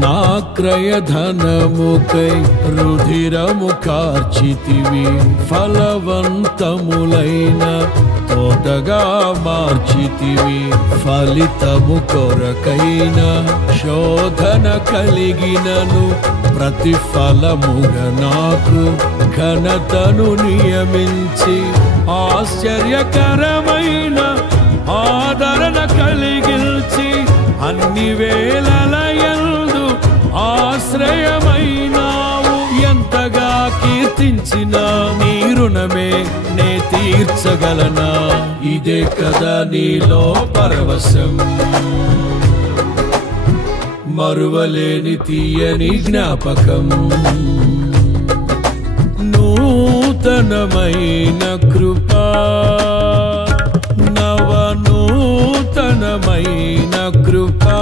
నా క్రయధనముకై రుధిరము కార్చితివి ఫలవంతములైన తోటగా మార్చితివి ఫలితము కొరకైన శోధన కలిగినను ప్రతిఫలముగా నాకు ఘనతను నియమించి ఆశ్చర్యకరమైన ఆదరణ కలిగిల్చి అన్ని వేళలయందు ఆశ్రయమైనావు ఎంతగా కీర్తించిన నీ రుణమే నే తీర్చగలనా ఇదే కదా నీలో పరవశం మరువలేని తీయని జ్ఞాపకం నూతనమైన కృపా నవనూతనమైన కృపా